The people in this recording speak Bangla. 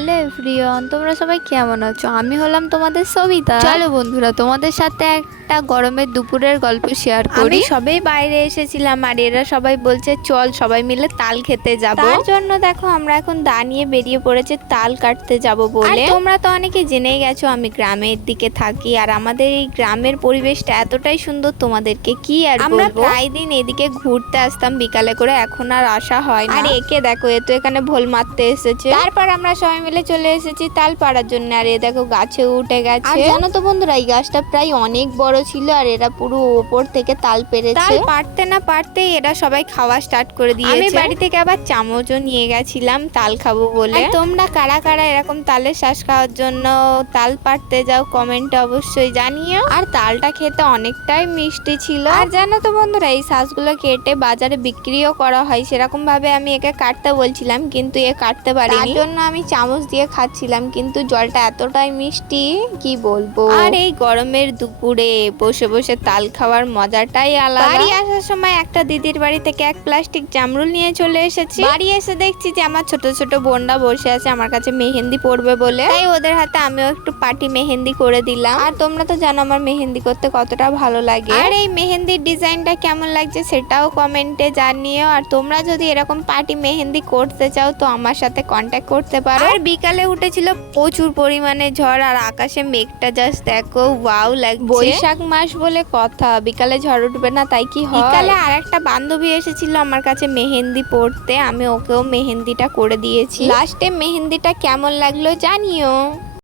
হ্যালো এভরিওয়ান, তোমরা সবাই কেমন আছো? আমি হলাম তোমাদের সবিতা। চলো বন্ধুরা, তোমাদের সাথে একটা গরমের দুপুরের গল্প শেয়ার করি। সবাই বাইরে এসেছিলাম আর এরা সবাই বলছে চল সবাই মিলে তাল খেতে যাব। তার জন্য দেখো আমরা এখন দা নিয়ে বেরিয়ে পড়েছে তাল কাটতে যাব বলে। তোমরা তো অনেকে জেনেই গেছো আমি গ্রামের দিকে থাকি, আর আমাদের এই গ্রামের পরিবেশটা এতটাই সুন্দর, তোমাদেরকে কি আর বলবো। আমরা প্রায় দিন এদিকে ঘুরতে আসতাম বিকালে করে, এখন আর আসা হয় না। আর একে দেখো, এ তো এখানে ভোল মারতে এসেছে। তারপর আমরা সবাই মিলে চলে এসেছি তাল পাড়ার জন্য, আর এ দেখো গাছে উঠে গেছে। আর জানো তো বন্ধুরা, এই গাছটা প্রায় অনেক বড় ছিল আর এরা পুরো উপর থেকে তাল পেরেছে। তাল পারতে না পারতেই এরা সবাই খাওয়া স্টার্ট করে দিয়েছে। আমি বাড়ি থেকে আবার চামচও নিয়ে গেছিলাম তাল খাবো বলে। তোমরা কারা কারা এরকম তালের শ্বাস খাওয়ার জন্য তাল পারতে যাও কমেন্টে অবশ্যই জানিও। আর তালটা খেতে অনেকটাই মিষ্টি ছিল। আর জানো তো বন্ধুরা, এই শ্বাসগুলো কেটে বাজারে বিক্রিও করা হয়, সেরকম ভাবে আমি একে কাটতে বলছিলাম কিন্তু এ কাটতে পারিনি। তার জন্য আমি চামচ দিয়ে খাচ্ছিলাম, কিন্তু জলটা এতটাই মিষ্টি কি বলবো। আর এই গরমের দুপুরে বসে বসে তাল খাওয়ার মজাটাই আলাদা। বাড়ি আসার সময় একটা দিদির বাড়ি থেকে এক প্লাস্টিক জামরুল নিয়ে চলে এসেছি। বাড়ি এসে দেখছি যে আমার ছোট ছোট বোনরা বসে আছে আমার কাছে মেহেন্দি পড়বে বলে, তাই ওদের হাতে আমিও একটু পাটি মেহেন্দি করে দিলাম। আর তোমরা তো জানো আমার মেহেন্দি করতে কতটা ভালো লাগে। আর এই মেহেন্দির ডিজাইনটা কেমন লাগছে সেটাও কমেন্টে জানিও। আর তোমরা যদি এরকম পাটি মেহেন্দি করতে চাও তো আমার সাথে কন্ট্যাক্ট করতে পারো। আর বিকালে উঠেছিল প্রচুর পরিমাণে ঝড়, আর আকাশে মেঘটা জাস্ট দেখো ওয়াও লাগছে। বৈশাখ মাস বলে কথা, বিকালে ঝড় উঠবে না তাই কি হয়। বিকালে আর একটা বান্ধবী এসেছিল আমার কাছে মেহেন্দি পড়তে, আমি ওকেও মেহেন্দিটা করে দিয়েছি। লাস্টে মেহেন্দিটা কেমন লাগলো জানিও।